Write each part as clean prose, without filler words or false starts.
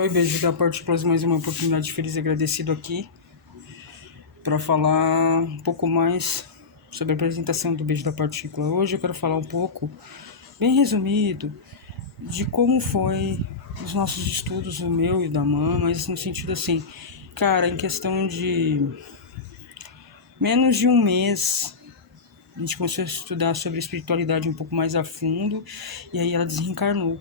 Oi, beijo da Partículas, mais uma oportunidade feliz e agradecido aqui para falar um pouco mais sobre a apresentação do Beijo da Partícula. Hoje eu quero falar um pouco, bem resumido, de como foi os nossos estudos, o meu e o da Mãe, mas no sentido assim, cara, em questão de menos de um mês, a gente começou a estudar sobre espiritualidade um pouco mais a fundo, e aí ela desencarnou.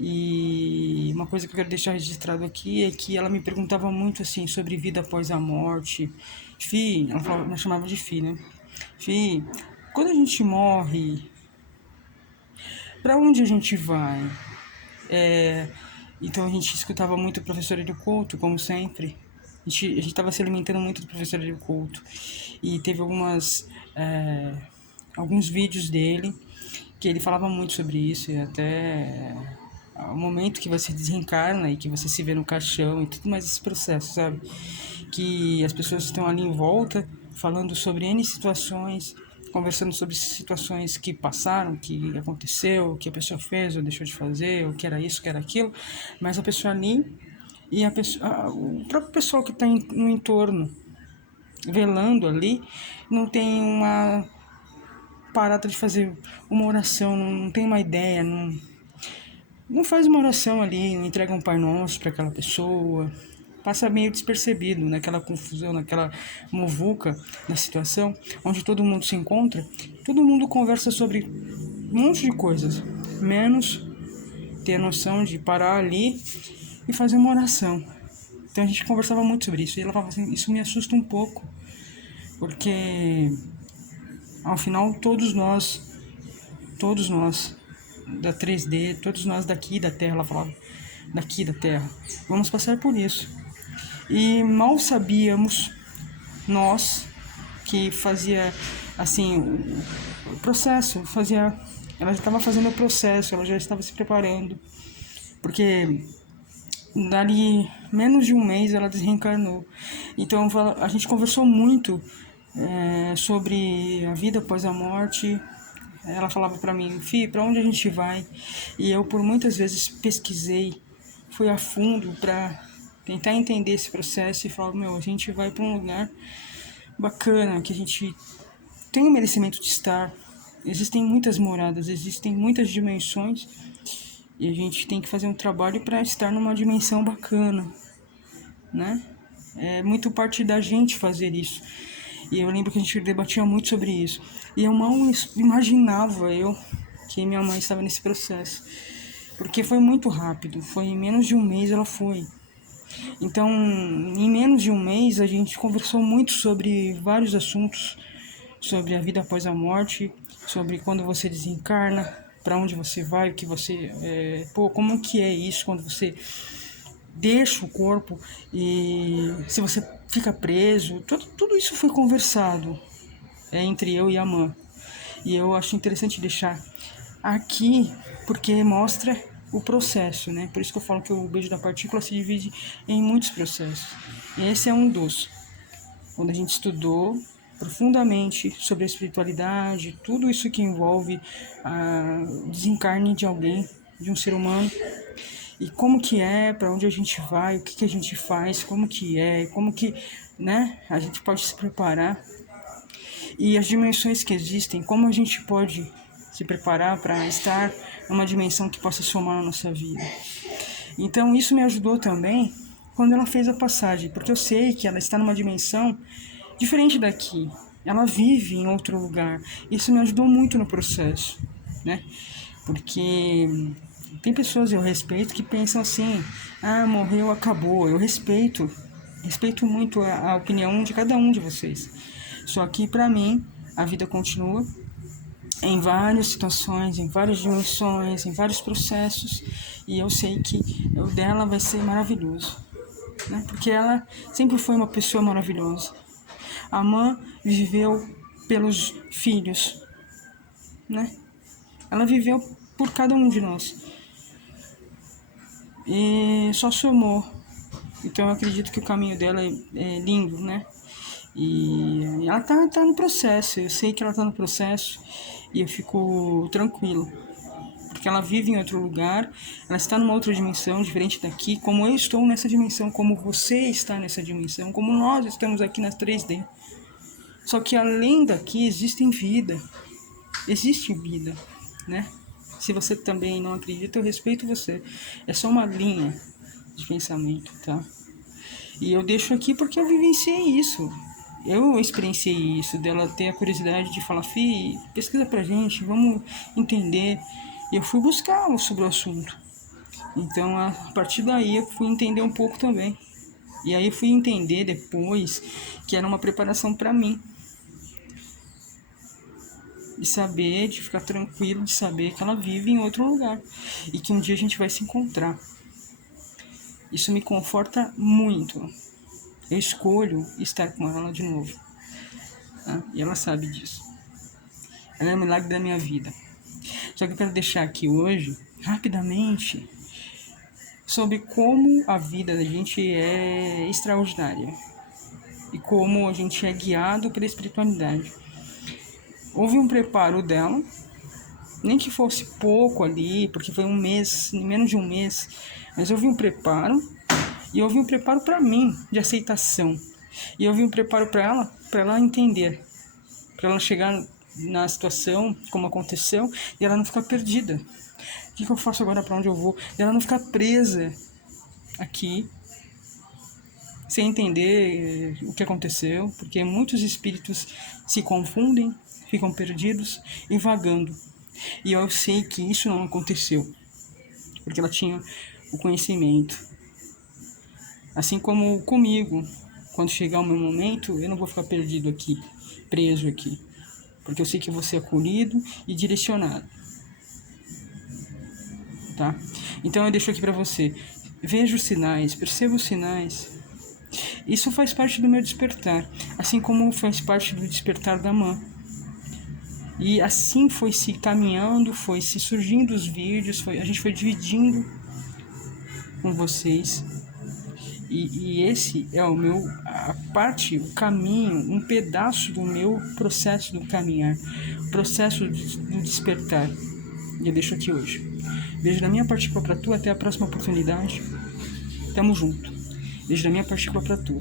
E uma coisa que eu quero deixar registrado aqui é que ela me perguntava muito assim sobre vida após a morte. Ela chamava de Fi, né? Fi, quando a gente morre, para onde a gente vai? Então a gente escutava muito o professor Hélio Couto, como sempre. A gente estava se alimentando muito do professor Hélio Couto. E teve alguns vídeos dele que ele falava muito sobre isso, e até o momento que você desencarna e que você se vê no caixão e tudo mais esse processo, sabe? Que as pessoas estão ali em volta falando sobre N situações, conversando sobre situações que passaram, que aconteceu, que a pessoa fez ou deixou de fazer, ou que era isso, que era aquilo, mas a pessoa ali e o próprio pessoal que está no entorno velando ali não tem uma parada de fazer uma oração, não tem uma ideia, não faz uma oração ali, não entrega um Pai Nosso para aquela pessoa, passa meio despercebido naquela confusão, naquela muvuca na situação, onde todo mundo se encontra, todo mundo conversa sobre um monte de coisas, menos ter a noção de parar ali e fazer uma oração. Então a gente conversava muito sobre isso, e ela falava assim, isso me assusta um pouco, porque ao final todos nós da 3D, todos nós daqui da Terra, ela falava, daqui da Terra, vamos passar por isso. E mal sabíamos nós que fazia assim o processo, ela já estava fazendo o processo, ela já estava se preparando, porque dali menos de um mês ela desencarnou. Então a gente conversou muito sobre a vida após a morte. Ela falava para mim, Fih, para onde a gente vai? E eu por muitas vezes pesquisei, fui a fundo para tentar entender esse processo e falar, meu, a gente vai para um lugar bacana, que a gente tem o merecimento de estar. Existem muitas moradas, existem muitas dimensões e a gente tem que fazer um trabalho para estar numa dimensão bacana, né? É muito parte da gente fazer isso. E eu lembro que a gente debatia muito sobre isso. E eu mal imaginava que minha mãe estava nesse processo. Porque foi muito rápido. Foi em menos de um mês ela foi. Então, em menos de um mês, a gente conversou muito sobre vários assuntos. Sobre a vida após a morte. Sobre quando você desencarna. Para onde você vai, o que você... como que é isso quando você deixa o corpo e se você fica preso, tudo isso foi conversado entre eu e a mãe. E eu acho interessante deixar aqui porque mostra o processo, né? Por isso que eu falo que o Beijo da Partícula se divide em muitos processos. E esse é um dos, quando a gente estudou profundamente sobre a espiritualidade, tudo isso que envolve o desencarne de alguém, de um ser humano, e como que é, para onde a gente vai, o que que a gente faz, como que, né, a gente pode se preparar e as dimensões que existem, como a gente pode se preparar para estar numa dimensão que possa somar na nossa vida. Então isso me ajudou também quando ela fez a passagem, porque eu sei que ela está numa dimensão diferente daqui, ela vive em outro lugar. Isso me ajudou muito no processo, né? Porque tem pessoas eu respeito que pensam assim, morreu, acabou. Eu respeito muito a opinião de cada um de vocês. Só que para mim a vida continua em várias situações, em várias dimensões, em vários processos, e eu sei que o dela vai ser maravilhoso, né? Porque ela sempre foi uma pessoa maravilhosa. A mãe viveu pelos filhos, né? Ela viveu por cada um de nós. E só somou. Então eu acredito que o caminho dela é lindo, né? E ela tá no processo, eu sei que ela tá no processo e eu fico tranquilo, porque ela vive em outro lugar, ela está numa outra dimensão diferente daqui, como eu estou nessa dimensão, como você está nessa dimensão, como nós estamos aqui na 3D. Só que além daqui existe vida, né? Se você também não acredita, eu respeito você. É só uma linha de pensamento, tá? E eu deixo aqui porque eu vivenciei isso. Eu experienciei isso, dela ter a curiosidade de falar, Fih, pesquisa pra gente, vamos entender. E eu fui buscar sobre o assunto. Então, a partir daí, eu fui entender um pouco também. E aí eu fui entender depois que era uma preparação para mim. De saber, de ficar tranquilo, de saber que ela vive em outro lugar. E que um dia a gente vai se encontrar. Isso me conforta muito. Eu escolho estar com ela de novo. Tá? E ela sabe disso. Ela é o milagre da minha vida. Só que eu quero deixar aqui hoje, rapidamente, sobre como a vida da gente é extraordinária. E como a gente é guiado pela espiritualidade. Houve um preparo dela, nem que fosse pouco ali, porque foi um mês, menos de um mês, mas houve um preparo, e houve um preparo para mim, de aceitação. E houve um preparo para ela entender, para ela chegar na situação, como aconteceu, e ela não ficar perdida. O que eu faço agora, para onde eu vou? E ela não ficar presa aqui, sem entender o que aconteceu, porque muitos espíritos se confundem, ficam perdidos e vagando. E eu sei que isso não aconteceu, porque ela tinha o conhecimento. Assim como comigo, quando chegar o meu momento, eu não vou ficar perdido aqui, preso aqui, porque eu sei que eu vou ser acolhido e direcionado. Tá? Então eu deixo aqui para você, veja os sinais, perceba os sinais. Isso faz parte do meu despertar, assim como faz parte do despertar da mãe. E assim foi se caminhando, foi se surgindo os vídeos, a gente foi dividindo com vocês. E esse é o caminho, um pedaço do meu processo do caminhar, processo do despertar. E eu deixo aqui hoje. Beijo da minha partícula pra tu, até a próxima oportunidade. Tamo junto. Beijo da minha partícula pra tu.